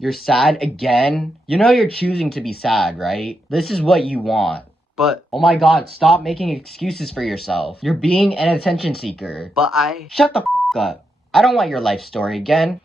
You're sad again? You know you're choosing to be sad, right? This is what you want. But, oh my god, stop making excuses for yourself. You're being an attention seeker. but Shut the f up. I don't want your life story again.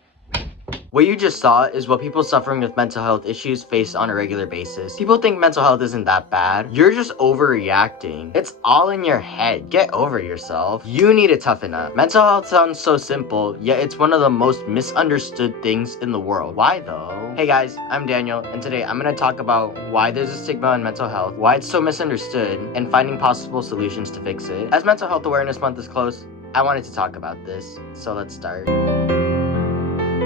What you just saw is what people suffering with mental health issues face on a regular basis. People think mental health isn't that bad. You're just overreacting. It's all in your head. Get over yourself. You need to toughen up. Mental health sounds so simple, yet it's one of the most misunderstood things in the world. Why though? Hey guys, I'm Daniel, and today I'm going to talk about why there's a stigma in mental health, why it's so misunderstood, and finding possible solutions to fix it. As Mental Health Awareness Month is close, I wanted to talk about this, so let's start.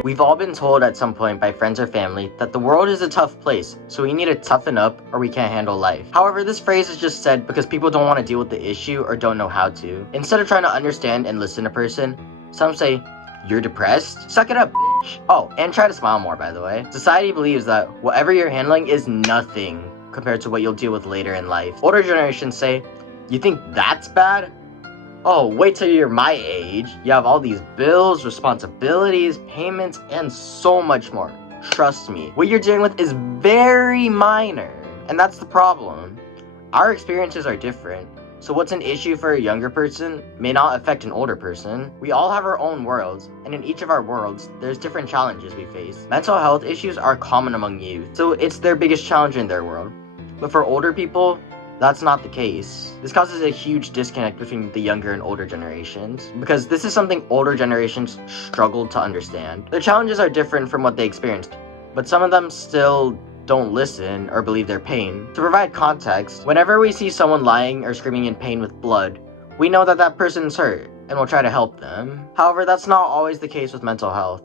We've all been told at some point by friends or family that the world is a tough place, so we need to toughen up or we can't handle life. However, this phrase is just said because people don't want to deal with the issue or don't know how to. Instead of trying to understand and listen to a person, some say, "You're depressed? Suck it up, bitch." Oh, and try to smile more, by the way. Society believes that whatever you're handling is nothing compared to what you'll deal with later in life. Older generations say, "You think that's bad? Oh, wait till you're my age. You have all these bills, responsibilities, payments, and so much more." Trust me, what you're dealing with is very minor. And that's the problem. Our experiences are different. So what's an issue for a younger person may not affect an older person. We all have our own worlds, and in each of our worlds, there's different challenges we face. Mental health issues are common among youth, so it's their biggest challenge in their world. But for older people, that's not the case. This causes a huge disconnect between the younger and older generations, because this is something older generations struggled to understand. Their challenges are different from what they experienced, but some of them still don't listen or believe their pain. To provide context, whenever we see someone lying or screaming in pain with blood, we know that that person's hurt, and we'll try to help them. However, that's not always the case with mental health.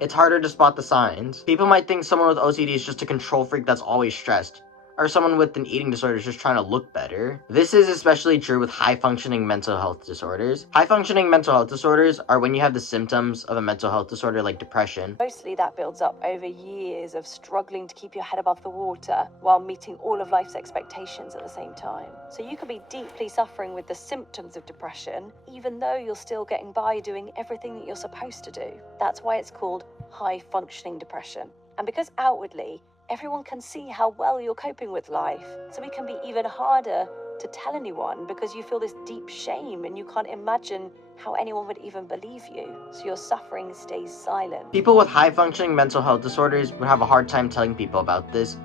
It's harder to spot the signs. People might think someone with OCD is just a control freak that's always stressed, or someone with an eating disorder is just trying to look better. This is especially true with high-functioning mental health disorders. High-functioning mental health disorders are when you have the symptoms of a mental health disorder like depression. Mostly that builds up over years of struggling to keep your head above the water while meeting all of life's expectations at the same time. So you could be deeply suffering with the symptoms of depression, even though you're still getting by doing everything that you're supposed to do. That's why it's called high-functioning depression. And because outwardly, everyone can see how well you're coping with life, so it can be even harder to tell anyone because you feel this deep shame and you can't imagine how anyone would even believe you, so your suffering stays silent. People with high-functioning mental health disorders would have a hard time telling people about this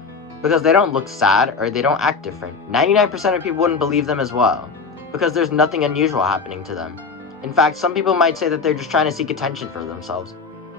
because they don't look sad or they don't act different. 99% of people wouldn't believe them as well, because there's nothing unusual happening to them. In fact, some people might say that they're just trying to seek attention for themselves,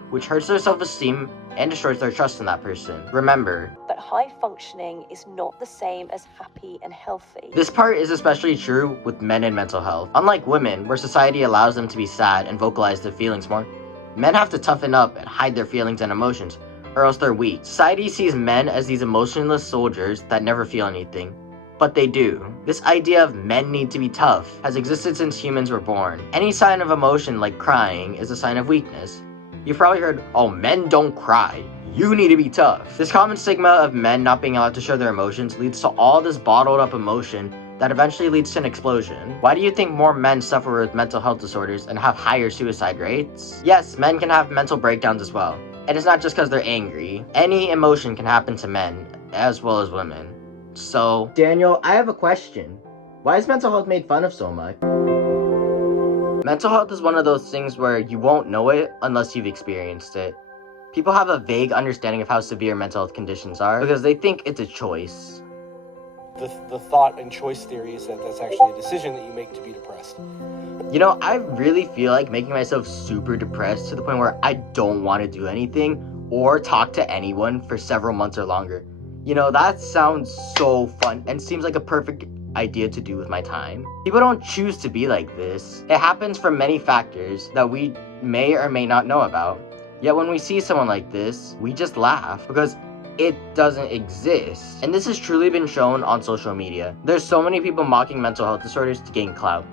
which hurts their self-esteem and destroys their trust in that person. Remember, but high functioning is not the same as happy and healthy. This part is especially true with men in mental health. Unlike women, where society allows them to be sad and vocalize their feelings more, men have to toughen up and hide their feelings and emotions, or else they're weak. Society sees men as these emotionless soldiers that never feel anything, but they do. This idea of men need to be tough has existed since humans were born. Any sign of emotion like crying is a sign of weakness. You've probably heard, "Oh, men don't cry. You need to be tough." This common stigma of men not being allowed to show their emotions leads to all this bottled up emotion that eventually leads to an explosion. Why do you think more men suffer with mental health disorders and have higher suicide rates? Yes, men can have mental breakdowns as well. And it's not just because they're angry. Any emotion can happen to men as well as women. So, Daniel, I have a question. Why is mental health made fun of so much? mental health is one of those things where you won't know it unless you've experienced it. People have a vague understanding of how severe mental health conditions are because they think it's a choice. The thought and choice theory is that that's actually a decision that you make to be depressed. You know, I really feel like making myself super depressed to the point where I don't want to do anything or talk to anyone for several months or longer. You know, that sounds so fun and seems like a perfect idea to do with my time. People don't choose to be like this. It happens from many factors that we may or may not know about. Yet when we see someone like this, we just laugh because it doesn't exist. And this has truly been shown on social media. There's so many people mocking mental health disorders to gain clout.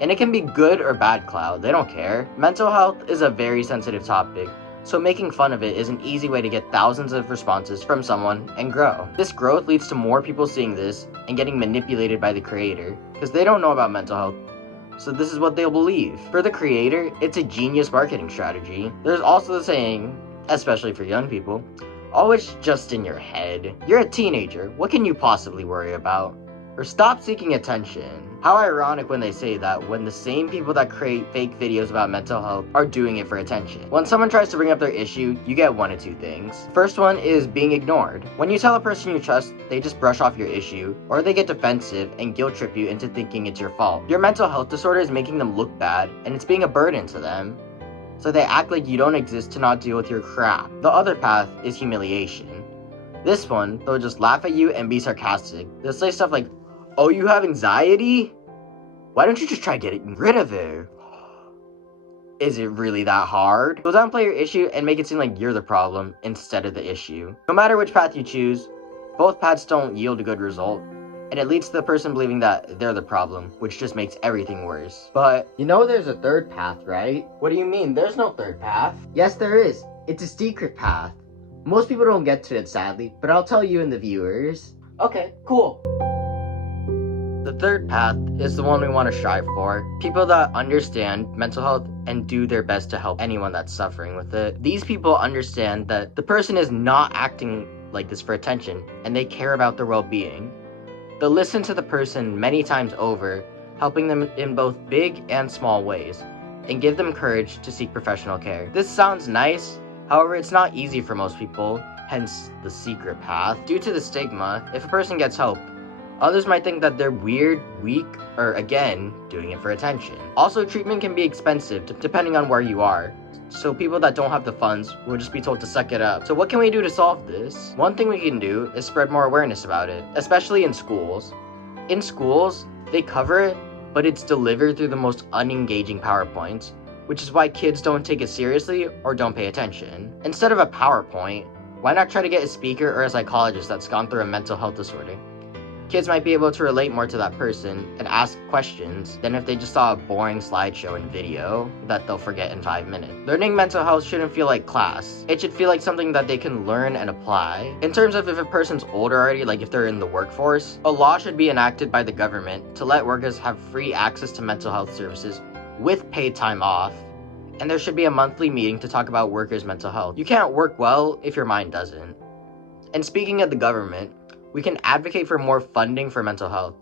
And it can be good or bad clout, they don't care. Mental health is a very sensitive topic, so making fun of it is an easy way to get thousands of responses from someone and grow. This growth leads to more people seeing this and getting manipulated by the creator, because they don't know about mental health, so this is what they'll believe. For the creator, it's a genius marketing strategy. There's also the saying, especially for young people, Always just in your head. You're a teenager, what can you possibly worry about? Or stop seeking attention. How ironic when they say that when the same people that create fake videos about mental health are doing it for attention. When someone tries to bring up their issue, you get one of two things. First one is being ignored. When you tell a person you trust, they just brush off your issue, or they get defensive and guilt trip you into thinking it's your fault. Your mental health disorder is making them look bad, and it's being a burden to them. So they act like you don't exist to not deal with your crap. The other path is humiliation. This one, they'll just laugh at you and be sarcastic. They'll say stuff like, "Oh, you have anxiety? Why don't you just try getting rid of it? Is it really that hard?" Go downplay your issue and make it seem like you're the problem instead of the issue. No matter which path you choose, both paths don't yield a good result, and it leads to the person believing that they're the problem, which just makes everything worse. But You know there's a third path, right? what do you mean? There's no third path. Yes, there is. It's a secret path. Most people don't get to it, sadly, but I'll tell you and the viewers. Okay, cool. The third path is the one we want to strive for. People that understand mental health and do their best to help anyone that's suffering with it. These people understand that the person is not acting like this for attention, and they care about their well-being. They'll listen to the person many times over, helping them in both big and small ways, and give them courage to seek professional care. This sounds nice, however it's not easy for most people, hence the secret path. Due to the stigma, if a person gets help, others might think that they're weird, weak, or again, doing it for attention. Also, treatment can be expensive depending on where you are, so people that don't have the funds will just be told to suck it up. So what can we do to solve this? One thing we can do is spread more awareness about it, especially in schools. In schools, they cover it, but it's delivered through the most unengaging PowerPoints, which is why kids don't take it seriously or don't pay attention. Instead of a PowerPoint, why not try to get a speaker or a psychologist that's gone through a mental health disorder? Kids might be able to relate more to that person and ask questions than if they just saw a boring slideshow and video that they'll forget in 5 minutes. Learning mental health shouldn't feel like class. It should feel like something that they can learn and apply. In terms of if a person's older already, like if they're in the workforce, a law should be enacted by the government to let workers have free access to mental health services with paid time off. And there should be a monthly meeting to talk about workers' mental health. You can't work well if your mind doesn't. And speaking of the government, we can advocate for more funding for mental health.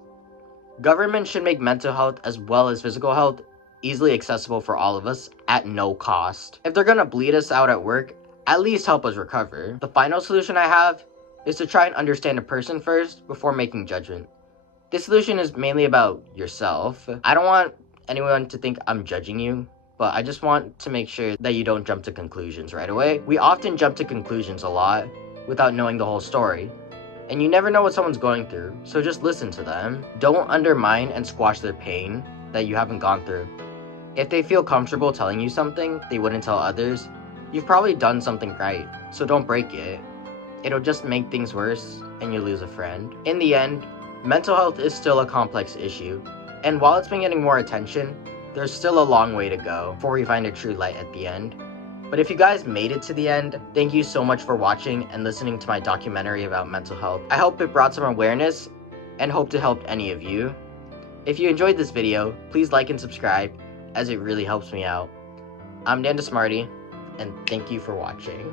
Government should make mental health as well as physical health easily accessible for all of us at no cost. If they're gonna bleed us out at work, at least help us recover. The final solution I have is to try and understand a person first before making judgment. This solution is mainly about yourself. I don't want anyone to think I'm judging you, but I just want to make sure that you don't jump to conclusions right away. We often jump to conclusions a lot without knowing the whole story. And you never know what someone's going through, so just listen to them. Don't undermine and squash their pain that you haven't gone through. If they feel comfortable telling you something they wouldn't tell others, you've probably done something right, so don't break it. It'll just make things worse, and you lose a friend. In the end, mental health is still a complex issue, and while it's been getting more attention, there's still a long way to go before we find a true light at the end. But if you guys made it to the end, thank you so much for watching and listening to my documentary about mental health. I hope it brought some awareness and hope to help any of you. If you enjoyed this video, please like and subscribe as it really helps me out. I'm Dan Smarty, and thank you for watching.